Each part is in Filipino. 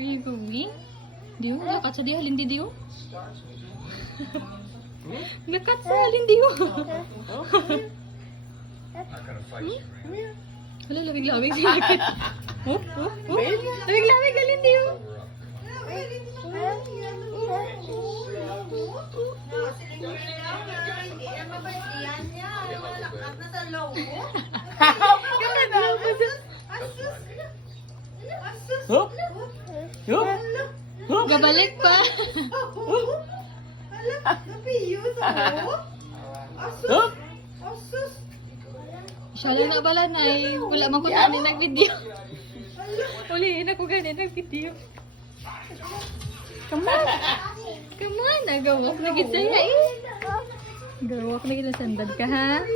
are you going? Dio, lakat sa Dio, hindi Dio. Lakat sa halin Dio. Wala, labig-labig si Lakit. Oh. Labig-labig, halin Dio. Gabalik pa. Siya lang na bala na eh. Wala man ko na nag-video. Uliin ako ganun nag-video. Come on, nagawak na gid saya eh. Gawak na gid na sandad ka ha.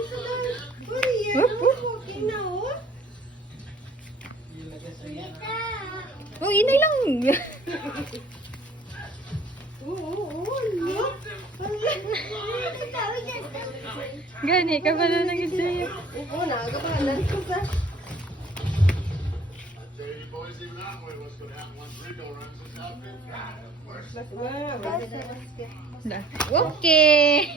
Oh, inay lang. Gani ka pala na gid saya. Okay.